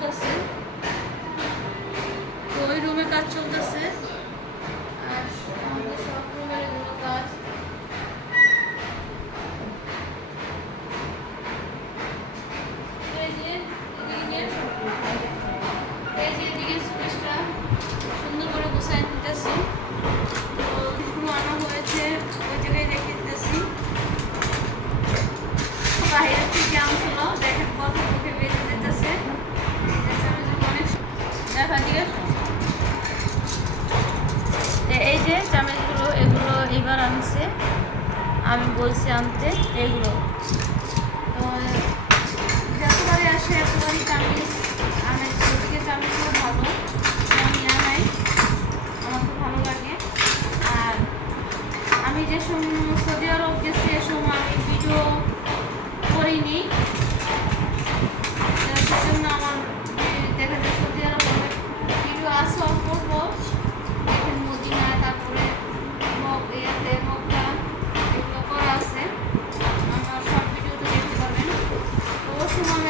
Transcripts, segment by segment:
চলতেছে যে সৌদি আরব গেছি, এ সময় আমি ভিডিও করিনি। তো আমার দেখা যায় সৌদি আরব অনেক ভিডিও আছে অল্প দেখেন মদিনা, তারপরে এগুলো আছে। আমার সব ভিডিওতে দেখতে পাবেন তো ওর সময়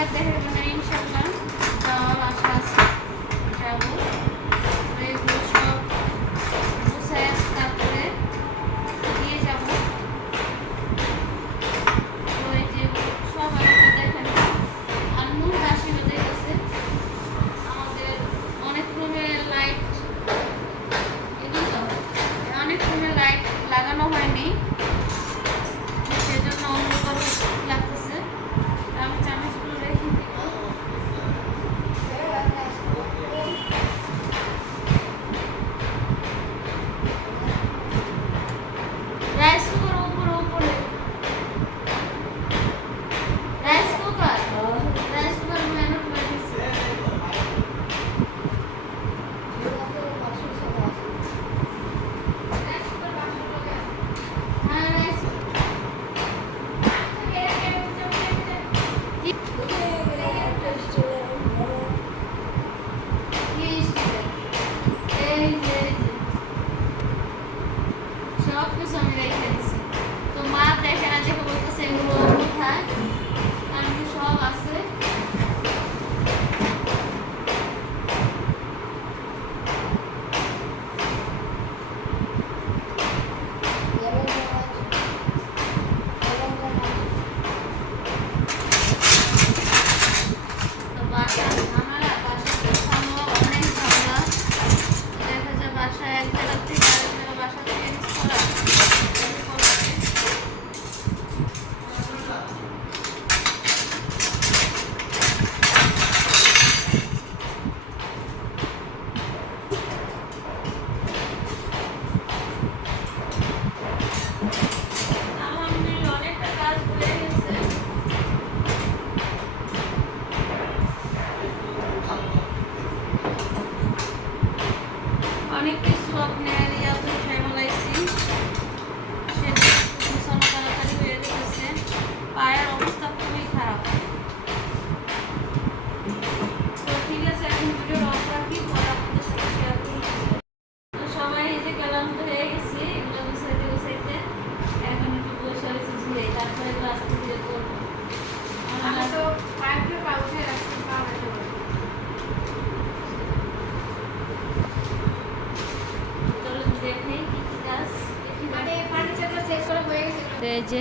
এই যে,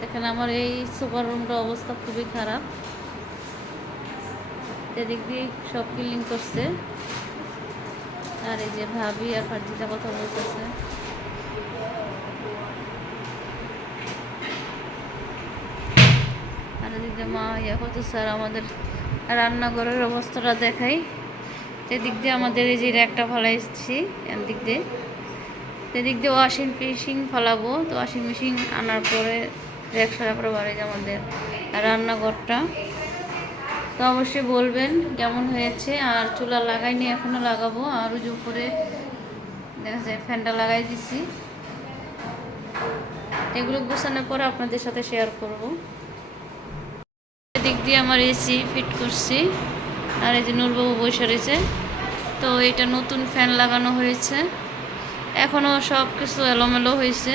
দেখেন আমার এই সুপার রুমটার অবস্থা খুবই খারাপ। এদিক দিয়ে সব ক্লিন করছে। আর এই যে ভাবি আর ফার্জিটা কথা বলতেছে। এদিক দিয়ে মা, ইয়া করতেছে আর আমাদের রান্নাঘরের অবস্থাটা দেখাই। এদিক দিয়ে আমাদের এই যে একটা ফলাইছি, এদিক দিয়ে। সেদিক দিয়ে ওয়াশিং মেশিন ফলাবো, তো ওয়াশিং মেশিন আনার পরে একশো টাকা বাড়ে যে আমাদের রান্নাঘরটা। তো অবশ্যই বলবেন কেমন হয়েছে, আর চুলা লাগাইনি এখনও লাগাবো। আর যে উপরে দেখা যায় ফ্যানটা লাগাই দিছি। এগুলো গোছানোর পরে আপনাদের সাথে শেয়ার করব। এদিক দিয়ে আমার এসি ফিট করছি। আর এই যে নূরবাবু বসে রয়েছে। তো এটা নতুন ফ্যান লাগানো হয়েছে। এখনও সব কিছু এলোমেলো হয়েছে।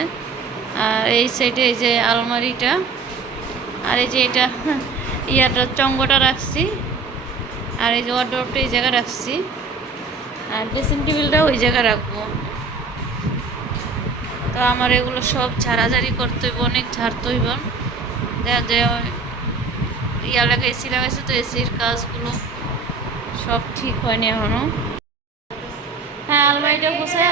আর এই সাইডে এই যে আলমারিটা। আর এই যে এটা ইয়াটা চঙ্গটা রাখছি। আর এই যে ওয়ার্ডরোবটা এই জায়গায় রাখছি। আর ড্রেসিং টেবিলটা ওই জায়গায় রাখব। তো আমার এগুলো সব ঝাড়াঝাড়ি করতে হইব, অনেক ঝাড়তে হইব। দেখা যায় ইয়া লাগা এসি লাগাইছে তো এসির কাজগুলো সব ঠিক হয়নি এখনও। হ্যাঁ আলমারিটা বসে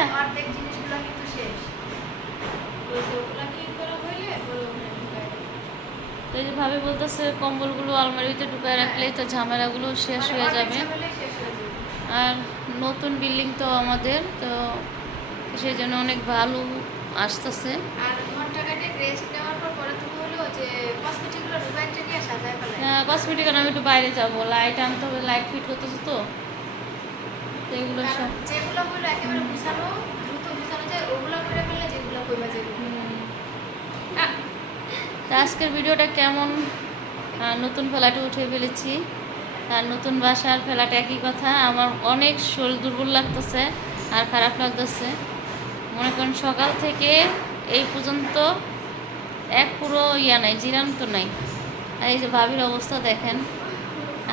তো এই যে ভাবি বলতেছে কম্বলগুলো আলমারিতে ঢুকায় রাখলে তো ঝামেলাগুলো শেষ মানে হয়ে যাবে। শেষ হয়ে যাবে। আর নতুন বিল্ডিং তো আমাদের তো সেই জন্য অনেক ভালো আসতেছে। আর ঘণ্টা কাটে রেস্ট নেওয়ার পর পরে তুমি হলো যে কসমেটিকগুলো ঢুকায় নিয়ে সাজায় ফেলায় কসমেটিক আমি একটু বাইরে যাব। লাইট আনতে হবে লাইট ফিট করতেছে তো। এগুলো সব। যেগুলো হলো একেবারে গুছানো দ্রুত গুছানো যায় ওগুলো করে ফেললে যেগুলো কইবা যেগুলো আজকের ভিডিওটা কেমন? নতুন ফেলাটে উঠে ফেলেছি। আর নতুন বাসার ফেলাটা একই কথা। আমার অনেক শরীর দুর্বল লাগতেছে আর খারাপ লাগতেছে। মনে করেন সকাল থেকে এই পর্যন্ত এক পুরো ইয়া নাই জিরাম তো নাই। আর এই যে ভাবির অবস্থা দেখেন।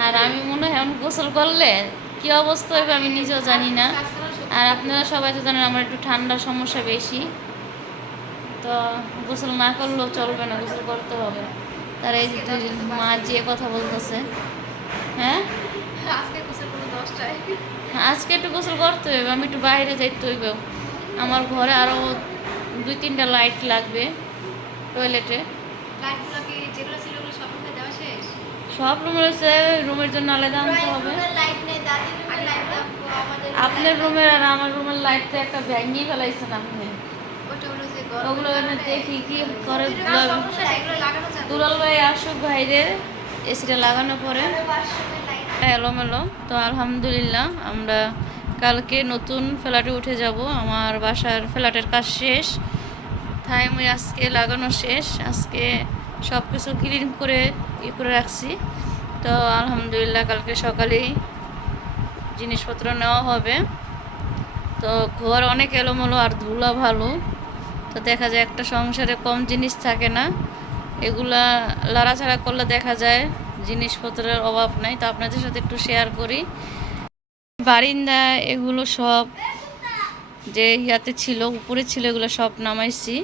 আর আমি মনে হয় এখন গোসল করলে কি অবস্থা হবে আমি নিজেও জানি না। আর আপনারা সবাই তো জানেন আমার একটু ঠান্ডার সমস্যা বেশি। তো গোসল না করলেও চলবে না গোসল করতে হবে। তার এই যে মা যে কথা বলতেছে। হ্যাঁ? আজকে একটু গোসল করতে হবে আমি একটু বাইরে যাইতে হইবে। আমার ঘরে আরও দুই তিনটা লাইট লাগবে। টয়লেটে। সব রুমে সব রুমের জন্য আলাদা আনতে হবে। আপনার রুমের আর আমার রুমের লাইট তো একটা ভ্যাঙ্গি ফেলাইছেন আপনি। ওগুলো দেখি কি করে দুলাল ভাই আসুক বাইরে এসিটা লাগানো পরে। এলোমেলো। তো আলহামদুলিল্লাহ আমরা কালকে নতুন ফ্ল্যাটে উঠে যাব। আমার বাসার ফ্ল্যাটের কাজ শেষ। আমি আজকে লাগানো শেষ। আজকে সব কিছু ক্লিন করে ই করে রাখছি। তো আলহামদুলিল্লাহ কালকে সকালেই জিনিসপত্র নেওয়া হবে। তো ঘর অনেক এলোমেলো আর ধুলা ভালো। তো দেখা যায় একটা সংসারে কম জিনিস থাকে না। এগুলা লড়াছাড়া করলে দেখা যায় জিনিসপত্রের অভাব নাই। তো আপনাদের সাথে একটু শেয়ার করি। বারিন্দা, এগুলো সব যে ইয়াতে ছিল, উপরে ছিল, এগুলো সব নামাইছি।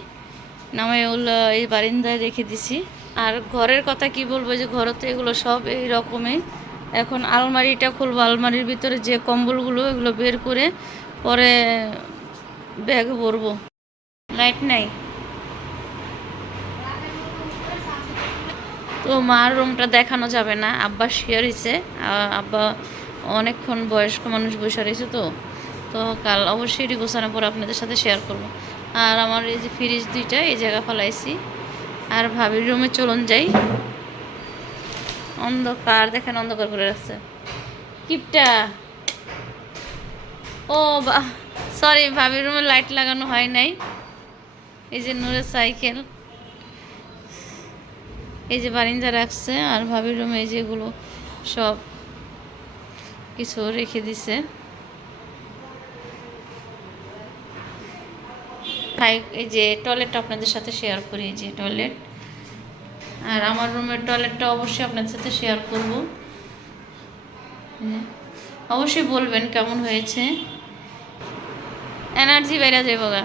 নামাই ওগুলো এই বারিন্দায় রেখে দিছি। আর ঘরের কথা কি বলব, যে ঘরতে এগুলো সব এই রকমই। এখন আলমারিটা খুলবো, আলমারির ভিতরে যে কম্বলগুলো, এগুলো বের করে পরে ব্যাগে ভরবো। লাইট নাই। তো মার রুমটা দেখানো যাবে না, আব্বা শেয়ার হয়েছে আব্বা অনেকক্ষণ বয়স্ক মানুষ বসে রয়েছে তো। তো কাল অবশ্যই এটি গোছানোর পর আপনাদের সাথে শেয়ার করব। আর আমার এই যে ফ্রিজ দুইটা, এই জায়গা ফেলাইছি। আর ভাবির রুমে চলুন যাই। অন্ধকার, দেখেন অন্ধকার করে রাখছে। কিপটা। ও বা সরি ভাবির রুমে লাইট লাগানো হয় নাই। এই যে নূরের সাইকেল এই যে বারিন্দা রাখছে, আর ভাবির রুমে এই যেগুলো সব কিছু রেখে দিছে। তাই এই যে টয়লেটটা আপনাদের সাথে শেয়ার করি, এই যে টয়লেট আর আমার রুমের টয়লেটটা অবশ্যই আপনাদের সাথে শেয়ার করব। অবশ্যই বলবেন কেমন হয়েছে। এনার্জি বেড়ে যাব গা।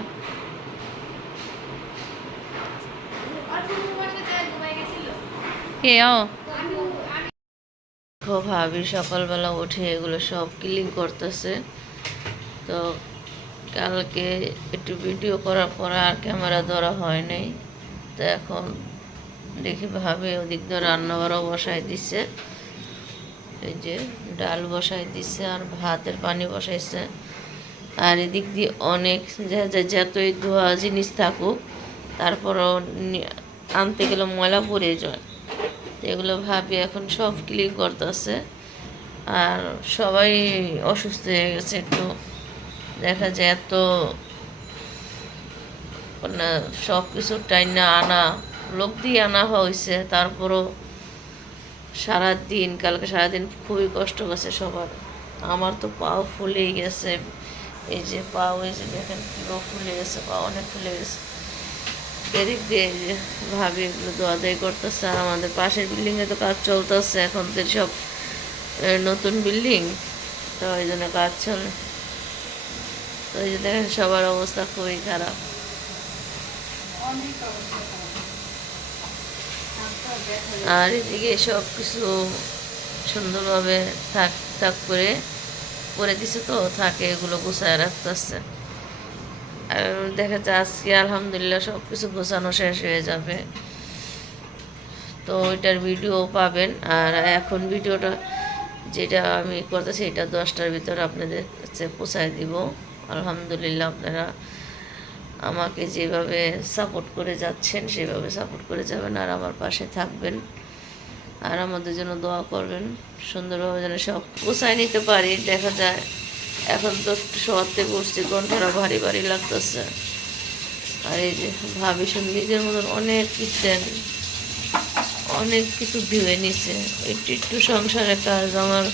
কে, ও? ভাবি সকালবেলা উঠে এগুলো সব ক্লিন করতেছে। তো কালকে একটু ভিডিও করার পর আর ক্যামেরা ধরা হয় নাই। তো এখন দেখি ভাবি ওদিক দিয়ে রান্নাবারও বসাই দিছে। এই যে ডাল বসাই দিছে আর ভাতের পানি বসাইছে। আর এদিক দিয়ে অনেক যা- যতই ধোয়া জিনিস থাকুক, তারপরও আনতে গেলে ময়লা পড়ে যায়। তো এগুলো ভাবি এখন সব ক্লিন করতেছে। আর সবাই অসুস্থ হয়ে গেছে একটু। দেখা যায় এত মানে সব কিছু টাইনা আনা, লোক দিয়ে আনা হয়েছে, তারপরও সারাদিন, কালকে সারাদিন খুবই কষ্ট গেছে সবার। আমার তো পাও ফুলেই গেছে। এই যে পাও, এই যে দেখেন পুরো ফুলে গেছে পা অনেক ফুলে গেছে। এদিক দিয়ে ভাবি এগুলো দোয়া দায়ী করতেছে, আর আমাদের পাশের বিল্ডিংয়ে তো কাজ চলতেছে, এখন তো সব নতুন বিল্ডিং, তো ওই জন্য কাজ চলে এই যে দেখেন সবার অবস্থা খুবই খারাপ। আর এদিকে সব কিছু সুন্দরভাবে থাক থাক করে করে দিছে তো, থাকে এগুলো গুছায় রাখতেছে। আর দেখা যায় আজকে আলহামদুলিল্লাহ সব কিছু গোছানো শেষ হয়ে যাবে। তো ওইটার ভিডিও পাবেন, আর এখন ভিডিওটা যেটা আমি করতেছি, এটা দশটার ভিতরে আপনাদের কাছে পৌঁছায় দিব। আলহামদুলিল্লাহ, আপনারা আমাকে যেভাবে সাপোর্ট করে যাচ্ছেন, সেভাবে সাপোর্ট করে যাবেন আর আমার পাশে থাকবেন। আর আমাদের জন্য দোয়া করবেন, সুন্দরভাবে যেন সব গোছায় নিতে পারি। দেখা যায়, এখন তো শহরতে বসছি ঘন্টারা ভারী ভারী লাগতেছে। আর এই যে ভাবি শুন নিজের মতন অনেক কিচেন অনেক কিছু ধুয়ে নিছে। একটু একটু সংসারে কাজ, আমার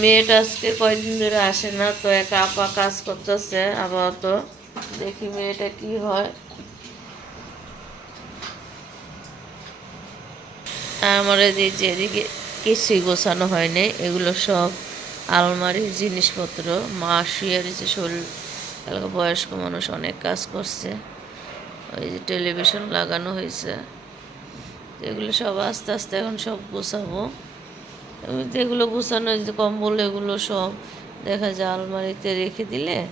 মেয়েটা আজকে কয়দিন ধরে আসে না, তো একা আপা কাজ করতেছে আপাতত। দেখি মেয়েটা কি হয়। আমার যে যেদিকে কিছুই গোছানো হয়নি এগুলো সব আলমারির জিনিসপত্র, মা শুয়ে রয়েছে শরীর বয়স্ক মানুষ অনেক কাজ করছে। ওই যে টেলিভিশন লাগানো হয়েছে। এগুলো সব আস্তে আস্তে এখন সব গোছাবো। এগুলো গোছানো যে কম্বল, এগুলো সব দেখা যায় আলমারিতে রেখে দিলে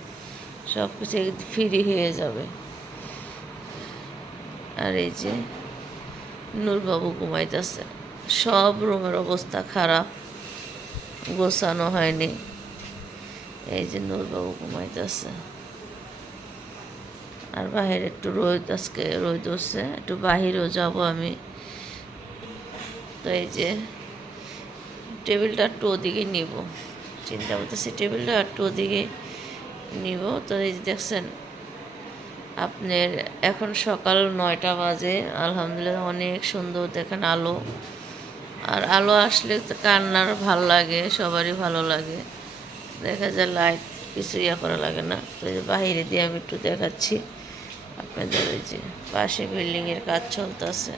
সব কিছু ফ্রি হয়ে যাবে। আর এই যে নূরবাবু ঘুমাইতেছে। সব রুমের অবস্থা খারাপ, গোছানো হয়নি। এই যে নূরবাবু ঘুমাইতেছে। আর বাহিরে একটু রোদ, আজকে রোদ হচ্ছে একটু বাহিরেও যাব আমি। তো এই যে টেবিলটা একটু ওদিকে নিব। চিন্তা করতেছি টেবিলটা একটু ওদিকে নিব। তো এই যে দেখছেন, আপনার এখন সকাল নয়টা বাজে। আলহামদুলিল্লাহ অনেক সুন্দর দেখেন আলো। আর আলো আসলে তো কান্নার ভালো লাগে, সবারই ভালো লাগে। দেখা যায় লাইট কিছু ইয়া করা লাগে না। তো যে বাহিরে দিয়ে আমি একটু দেখাচ্ছি। আপনাদের ওই যে পাশে বিল্ডিংয়ের কাজ চলতেছে।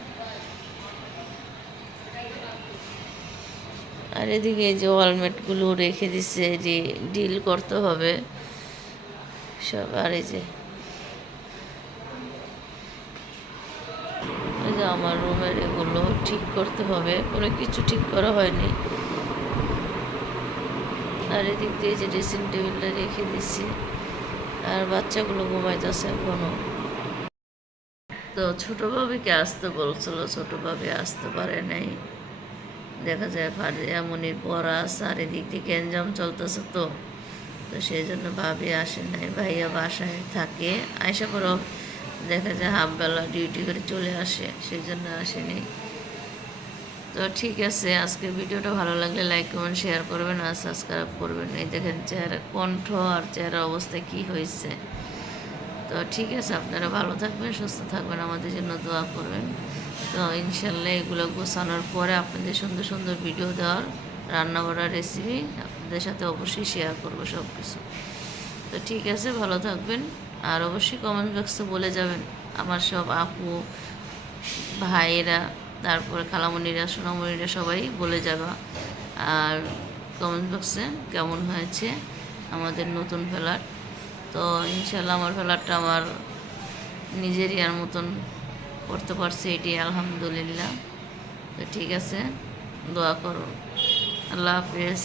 আর এদিকে যে ওয়ালমেটগুলো রেখে দিচ্ছে যে ডিল করতে হবে। সব, আর এই যে আমার রুমের এগুলো ঠিক করতে হবে। কোনো কিছু ঠিক করা হয়নি। আর এদিক দিয়ে যে ড্রেসিং টেবিলটা রেখে দিছি, আর বাচ্চাগুলো ঘুমাইতেছে এখনও। তো ছোটো বাবিকে আসতে বলছিল, ছোটো বাবি আসতে পারে নাই। দেখা যায় ফারে এমনই পড়াস চারিদিক থেকে গ্যাঞ্জাম চলতেছে তো। তো সেই জন্য ভাবি আসে নাই, ভাইয়া বাসায় থাকে। আয়সা করো দেখা যায় হাফবেলা ডিউটি করে চলে আসে, সেই জন্য আসেনি। তো ঠিক আছে, আজকে ভিডিওটা ভালো লাগলে লাইক কমেন্ট শেয়ার করবেন আর সাবস্ক্রাইব করবেন। এই দেখেন চেহারা, কণ্ঠ আর চেহারা অবস্থা কি হয়েছে। তো ঠিক আছে, আপনারা ভালো থাকবেন, সুস্থ থাকবেন, আমাদের জন্য দোয়া করবেন। তো ইনশাল্লাহ এগুলো গোছানোর পরে আপনাদের সুন্দর সুন্দর ভিডিও দেওয়ার রান্না করার রেসিপি আপনাদের সাথে অবশ্যই শেয়ার করব সব কিছু তো ঠিক আছে, ভালো থাকবেন। আর অবশ্যই কমেন্ট বক্সে বলে যাবেন, আমার সব আপু, ভাইয়েরা, তারপরে খালামণিরা সোনামণিরা সবাই বলে যাবা। আর কমেন্ট বক্সে কেমন হয়েছে আমাদের নতুন ফ্ল্যাট তো ইনশাল্লাহ আমার ফ্ল্যাটটা আমার নিজেরই আর মতন করতে পারছি এটি আলহামদুলিল্লাহ। তো ঠিক আছে দোয়া করো। আল্লাহ হাফেজ।